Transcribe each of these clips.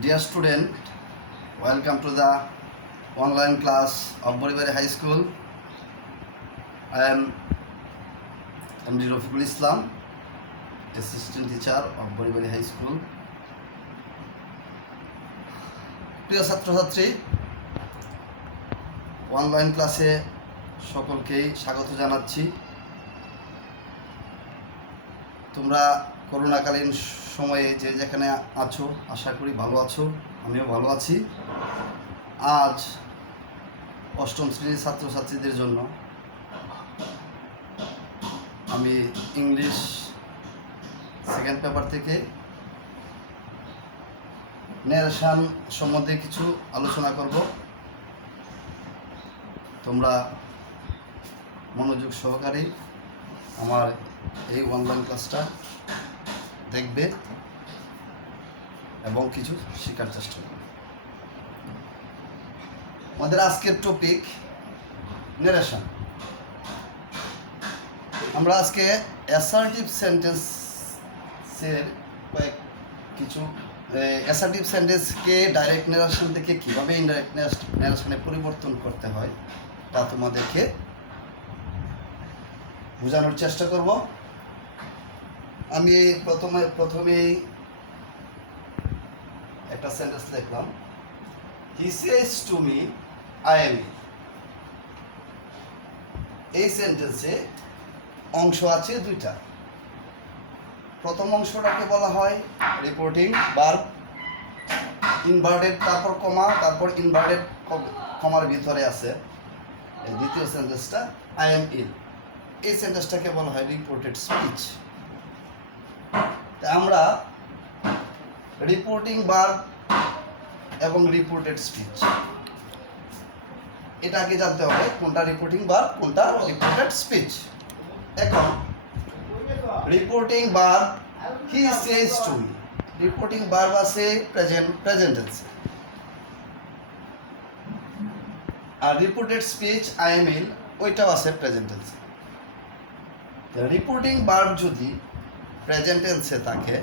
Dear student, welcome to the online class of Boribari High School. I am MD Rafiqul Islam, assistant teacher of Boribari High School. প্রিয় ছাত্রছাত্রী, online ক্লাসে সকলকেই স্বাগত জানাচ্ছি। তোমরা করোনাকালীন সময়ে যে যেখানে আছো আশা করি ভালো আছো, আমিও ভালো আছি। আজ অষ্টম শ্রেণীর ছাত্রছাত্রীদের জন্য আমি ইংলিশ সেকেন্ড পেপার থেকে ন্যারেশন সম্বন্ধে কিছু আলোচনা করব। তোমরা মনোযোগ সহকারে আমার এই অনলাইন ক্লাসটা দেখবে এবং কিছু শেখার চেষ্টা করবে। আমাদের আজকের টপিক ন্যারেশন। আমরা আজকে অ্যাসার্টিভ সেন্টেন্সের কিছু অ্যাসার্টিভ সেন্টেন্সকে ডাইরেক্ট ন্যারেশন থেকে কীভাবে ইনডাইরেক্ট ন্যারেশনে পরিবর্তন করতে হয় তা তোমাদেরকে বোঝানোর চেষ্টা করব। আমি প্রথমেই একটা সেন্টেন্স লিখলাম, he says to me I am. এই সেন্টেন্সে অংশ আছে দুইটা। প্রথম অংশটাকে বলা হয় রিপোর্টিং ভার্ব, ইনভার্টেড তারপর কমা, তারপর ইনভার্টেড কমার ভিতরে আছে এই দ্বিতীয় সেন্টেন্সটা আই এম ইল। এই সেন্টেন্সটাকে বলা হয় রিপোর্টেড স্পিচ। আমরা রিপোর্টিং ভার্ব এবং রিপোর্টেড স্পিচ এটা আগে জানতে হবে, কোনটা রিপোর্টিং ভার্ব কোনটা রিপোর্টেড স্পিচ। এখন reporting verb he says to me, reporting verb আছে প্রেজেন্ট টেন্সে, আর reported speech I am ill ওইটাও আছে প্রেজেন্ট টেন্সে। রিপোর্টিং ভার্ব যদি প্রেজেন্ট টেন্সে থাকে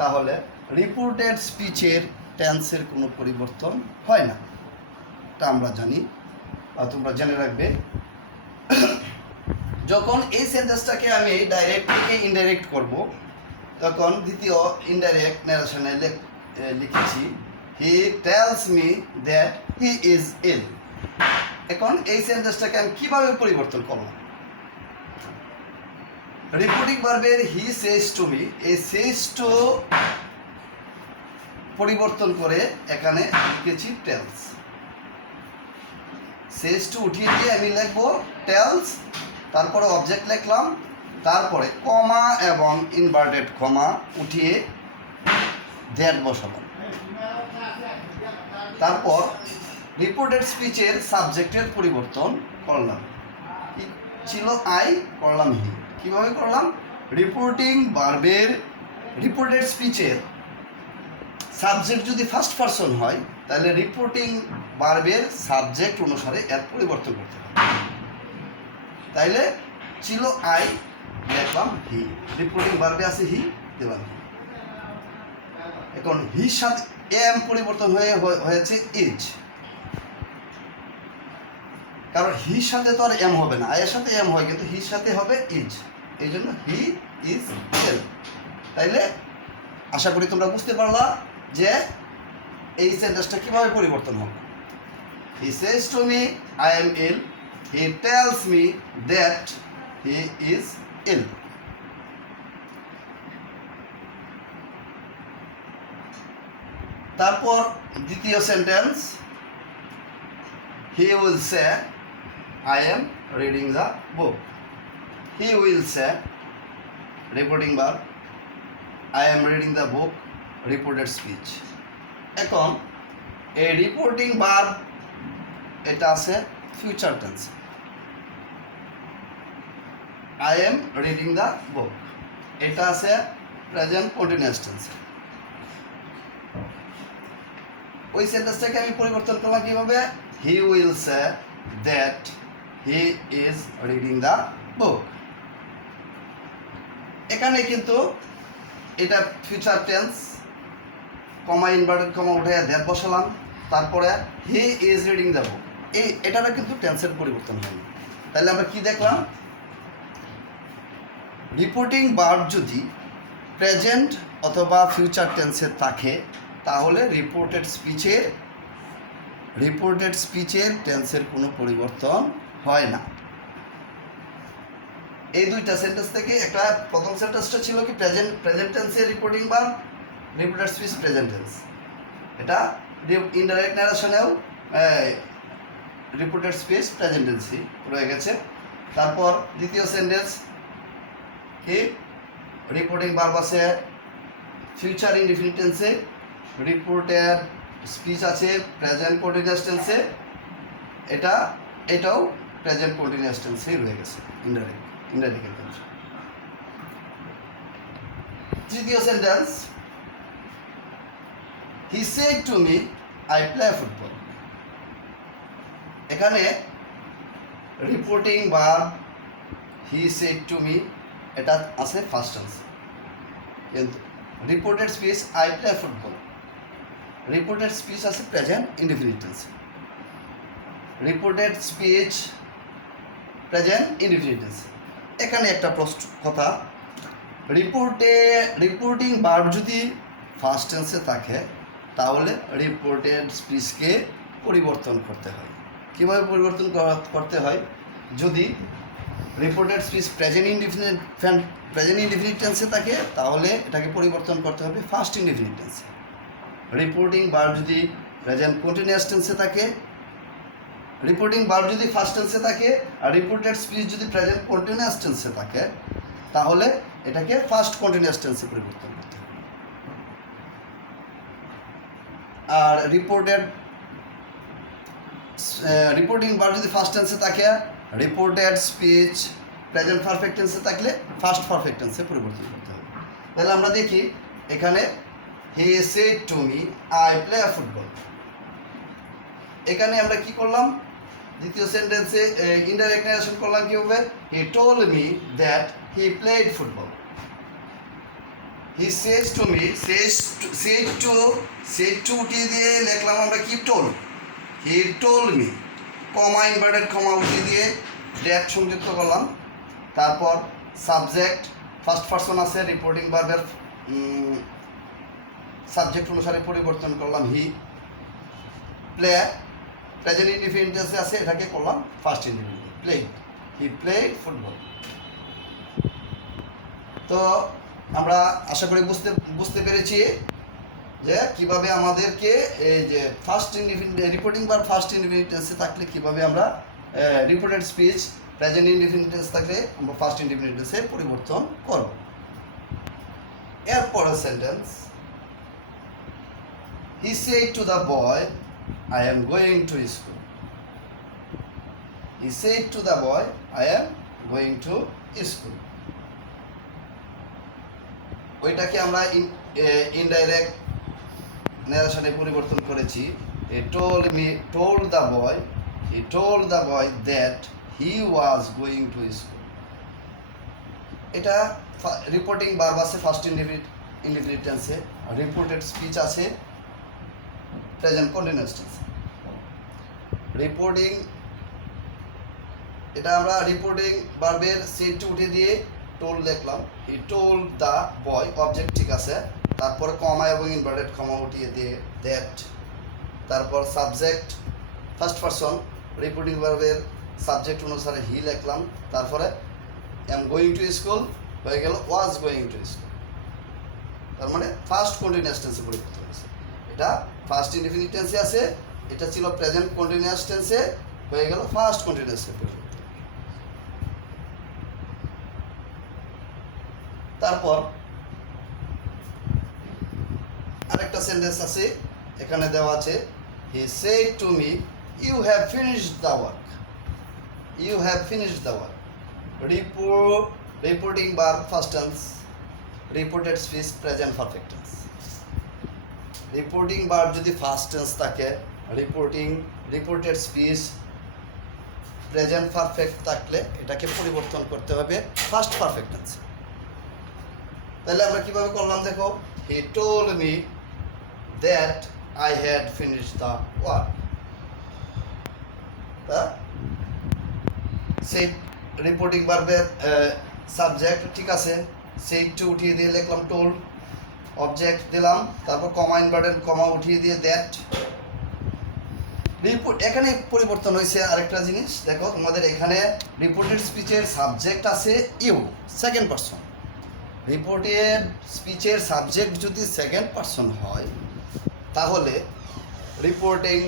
তাহলে রিপোর্টেড স্পিচের টেন্সের কোনো পরিবর্তন হয় না, এটা আমরা জানি আর তোমরা জেনে রাখবে। যখন এই সেন্টেন্সটাকে আমি ডাইরেক্ট থেকে ইনডাইরেক্ট করব তখন দ্বিতীয় ইনডাইরেক্ট ন্যারেশনে লিখেছি he tells me that he is ill. এখন এই সেন্টেন্সটাকে আমি কিভাবে পরিবর্তন করলাম? রিপোর্টিং ভার্বের হি সেজ টু মি, এই সেজ টু পরিবর্তন করে এখানে লিখেছি টেলস। সেজ টু উঠিয়ে দিয়ে আমি লিখবো টেলস, তারপরে অবজেক্ট লিখলাম, তারপরে কমা এবং ইনভার্টেড কমা উঠিয়ে দ্যাট বসালাম। তারপর রিপোর্টেড স্পিচের সাবজেক্টের পরিবর্তন করলাম, কি ছিল আই, করলাম হি। কিভাবে করলাম? রিপোর্টিং ভার্বের রিপোর্টেড স্পিচের সাবজেক্ট যদি ফার্স্ট পারসন হয় তাহলে রিপোর্টিং ভার্বের সাবজেক্ট অনুসারে এর পরিবর্তন করতে হবে। তাইলে ছিল আই, দেখলাম হি, রিপোর্টিং ভার্বে আছে হি, দিলাম হি। এখন হির সাথে এম পরিবর্তন হয়েছে ইজ, কারণ হির সাথে তো আর এম হবে না, আয়ের সাথে এম হয় কিন্তু হির সাথে হবে ইজ, এই জন্য হি ইজ ইল। তাইলে আশা করি তোমরা বুঝতে পারলা যে এই সেন্টেন্সটা কিভাবে পরিবর্তন হবে। He says to me I am ill, he tells me that he is ill. তারপর দ্বিতীয় sentence, he will say I am reading the book. He will say reporting verb, I am reading the book reported speech. এখন এই reporting verb এটা আছে future tense, I am reading the book এটা আছে present continuous tense. ওই সেন্টেন্সটাকে আমি পরিবর্তন করলাম কিভাবে? হি will say that he is reading the বুক। এখানে কিন্তু এটা future tense, comma inverted comma উঠে দ্যাট বসালাম, তারপরে হি ইজ রিডিং দ্য বুক। এটারও কিন্তু টেন্সের পরিবর্তন হয়নি। তাহলে আমরা কি দেখলাম, রিপোর্টিং ভার্ব যদি প্রেজেন্ট অথবা ফিউচার টেন্সে থাকে তাহলে রিপোর্টেড স্পিচের টেন্সের কোনো পরিবর্তন হয় না। এই দুইটা সেন্টেন্স থেকে একটা প্রথম সেন্টেন্সটা ছিল কি প্রেজেন্ট টেন্সের reporting verb, reported speech present tense. এটা ইনডাইরেক্ট ন্যারেশনেও রিপোর্টেড স্পিচ প্রেজেন্ট টেন্সই রয়ে গেছে। তারপর দ্বিতীয় সেন্টেন্স কি রিপোর্টিং ভার্ব আছে ফিউচার ইনডিফিনিট টেন্সে, রিপোর্টেড স্পিচ আছে প্রেজেন্ট কন্টিনিউয়াস টেন্সে, এটাও প্রেজেন্ট কন্টিনিউয়াস টেন্সেই রয়ে গেছে ইনডাইরেক্ট টেন্স। তৃতীয় sentence he said to me I play football. এখানে reporting verb he said to me এটা আছে ফার্স্ট টেন্স, কিন্তু reported speech I play football, reported speech আছে প্রেজেন্ট ইনডিফিনিট টেন্সে। রিপোর্টেড স্পিচ প্রেজেন্ট ইনডিফিনিট টেন্সে। এখানে একটা কথা, রিপোর্টিং ভার্ব যদি ফার্স্ট টেন্সে থাকে তাহলে রিপোর্টেড স্পিচকে পরিবর্তন করতে হয়। কীভাবে পরিবর্তন করতে হয়, যদি রিপোর্টেড স্পিচ প্রেজেন্ট ইনডিফিনিট টেন্সে থাকে তাহলে এটাকে পরিবর্তন করতে হবে ফার্স্ট ইনডিফিনিট টেন্সে। রিপোর্টিং ভার্ব যদি প্রেজেন্ট কন্টিনিউয়াস টেন্সে থাকে, রিপোর্টিং ভার্ব যদি ফার্স্ট টেন্সে থাকে আর রিপোর্টেড স্পিচ যদি প্রেজেন্ট কন্টিনিউয়াস টেন্সে থাকে তাহলে এটাকে ফার্স্ট কন্টিনিউয়াস টেন্সে পরিবর্তন করতে হবে। আর রিপোর্টিং ভার্ব যদি ফার্স্ট টেন্সে থাকে, রিপোর্টেড স্পিচ প্রেজেন্ট পারফেক্ট টেন্সে থাকলে ফার্স্ট পারফেক্ট টেন্সে পরিবর্তন করতে হবে। তাহলে আমরা দেখি এখানে হি said to me I play football. এখানে আমরা কি করলাম, দ্বিতীয় সেন্টেন্সে ইনডাইরেক্ট ন্যারেশন করলাম কীভাবে, হি told me that he played football. He says to me, said to উঠিয়ে দিয়ে লিখলাম আমরা কি টোল্ড, হি told me, comma inverted comma উঠিয়ে দিয়ে দ্যাট সংযুক্ত করলাম। তারপর সাবজেক্ট ফার্স্ট পারসন আছে, রিপোর্টিং ভার্বের সাবজেক্ট অনুসারে পরিবর্তন করলাম হি। প্লে প্রেজেন্ট ইনডিফিনিট টেন্সে আছে, এটাকে করলাম first indefinite, played, he played football. তো আমরা আশা করি বুঝতে পেরেছি যে কিভাবে আমাদেরকে এই যে past indefinite reporting verb past indefinite টেন্সে থাকলে কিভাবে আমরা reported speech present indefinite tense থাকলে আমরা ফার্স্ট ইনডিফিনিট টেন্সে পরিবর্তন করব। এরপরের sentence, he said to the boy I am going to school. He said to the boy, I am going to school. ওইটাকে আমরা ইনডাইরেক্ট ন্যারেশনে পরিবর্তন করেছি। He told the boy that he was going to school. এটা reporting verb আছে first indefinite টেন্সে, reported speech আছে present continuous tense. এটা আমরা রিপোর্টিং ভার্বের সেড টু উঠে দিয়ে টোল্ড লিখলাম, he told the boy, object ঠিক আছে, তারপরে কমা এবং ইনভার্টেড কমা উঠিয়ে দিয়ে দ্যাট, তারপর সাবজেক্ট ফার্স্ট পারসন রিপোর্টিং ভার্বের সাবজেক্ট অনুসারে হি লিখলাম, তারপরে এম গোয়িং টু স্কুল হয়ে গেল ওয়াজ গোয়িং টু স্কুল। তার মানে ফার্স্ট কন্টিনিউয়াস টেন্সে পরিবর্তন হয়েছে। এটা ফার্স্ট ইনডিফিনিট টেন্সে আছে, এটা ছিল প্রেজেন্ট কন্টিনিউয়াস টেন্সে, হয়ে গেল ফার্স্ট কন্টিনিউয়াসে পরিবর্তন। তারপর আরেকটা সেন্টেন্স আছে, এখানে দেওয়া আছে he said to me you have finished the work. You have finished the work, reporting verb first tense, reported speech present perfect tense. Reporting verb যদি ফার্স্ট টেন্স থাকে, রিপোর্টেড স্পিচ প্রেজেন্ট পারফেক্ট থাকলে এটাকে পরিবর্তন করতে হবে first perfect টেন্সে। তাহলে আমরা কিভাবে করলাম দেখো, হি told me that I had finished the work. সেই রিপোর্টিং ভার্বের সাবজেক্ট ঠিক আছে, সেই টু উঠিয়ে দিয়ে লিখলাম টোল্ড, অবজেক্ট দিলাম, তারপর কমা ইনভার্টেড কমা উঠিয়ে দিয়ে দ্যাট। রিপোর্ট এখানে পরিবর্তন হয়েছে আরেকটা জিনিস দেখো, তোমাদের এখানে রিপোর্টেড স্পিচের সাবজেক্ট আছে ইউ, সেকেন্ড পারসন। রিপোর্টেড স্পিচের সাবজেক্ট যদি সেকেন্ড পারসন হয় তাহলে রিপোর্টিং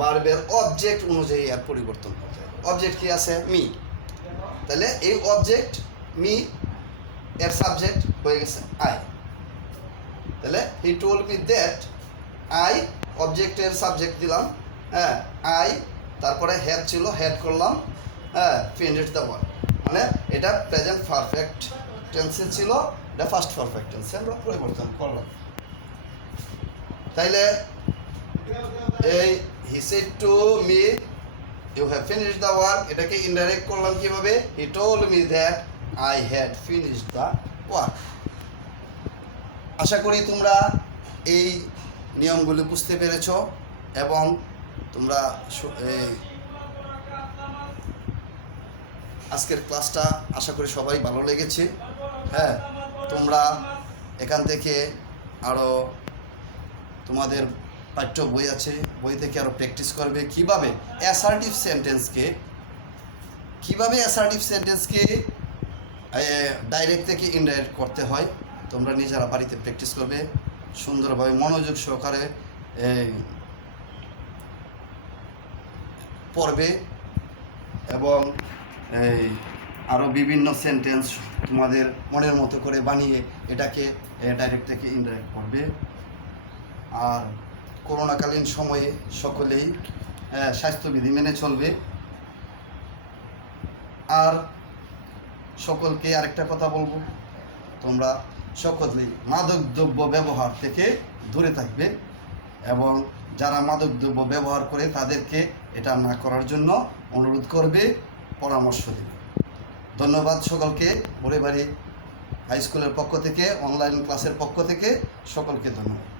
ভার্বের অবজেক্ট অনুযায়ী এর পরিবর্তন হবে। অবজেক্ট কি আছে? মি। তাহলে এই অবজেক্ট মি এর সাবজেক্ট হয়ে গেছে আই। তাহলে হি টোল্ড মি দ্যাট আই, অবজেক্টের সাবজেক্ট দিলাম, হ্যাঁ আই, তারপরে হ্যাড ছিল, হ্যাড করলাম, হ্যাঁ ফিনিশড দ্য ওয়ার্ক। মানে এটা প্রেজেন্ট পারফেক্ট টেন্সে ছিল, এটা ফার্স্ট পারফেক্ট টেন্সে আমরা পরিবর্তন করলাম। তাইলে এই he said to me you have finished the work, এটাকে ইনডাইরেক্ট করলাম কিভাবে? He told me that I had finished the work. আশা করি তোমরা এই নিয়মগুলি বুঝতে পেরেছ এবং তোমরা আজকের ক্লাসটা আশা করি সবাই ভালো লেগেছে। হ্যাঁ, তোমরা এখান থেকে আরও তোমাদের পাঠ্য বই আছে, বই থেকে আরও প্র্যাকটিস করবে কীভাবে অ্যাসার্টিভ সেন্টেন্সকে ডাইরেক্ট থেকে ইনডাইরেক্ট করতে হয়। তোমরা নিজেরা বাড়িতে প্র্যাকটিস করবে, সুন্দরভাবে মনোযোগ সহকারে পড়বে এবং আরও বিভিন্ন সেন্টেন্স তোমাদের মনের মতো করে বানিয়ে এটাকে ডাইরেক্ট থেকে ইনডাইরেক্ট করবে। আর করোনাকালীন সময়ে সকলেই স্বাস্থ্যবিধি মেনে চলবে। আর সকলকে আরেকটা কথা বলবো, তোমরা সকলেই মাদকদ্রব্য ব্যবহার থেকে দূরে থাকবে এবং যারা মাদকদ্রব্য ব্যবহার করে তাদেরকে এটা না করার জন্য অনুরোধ করবে, পরামর্শ দেবে। ধন্যবাদ সকলকে, পরিবারী হাই স্কুলের পক্ষ থেকে, অনলাইন ক্লাসের পক্ষ থেকে সকলকে ধন্যবাদ।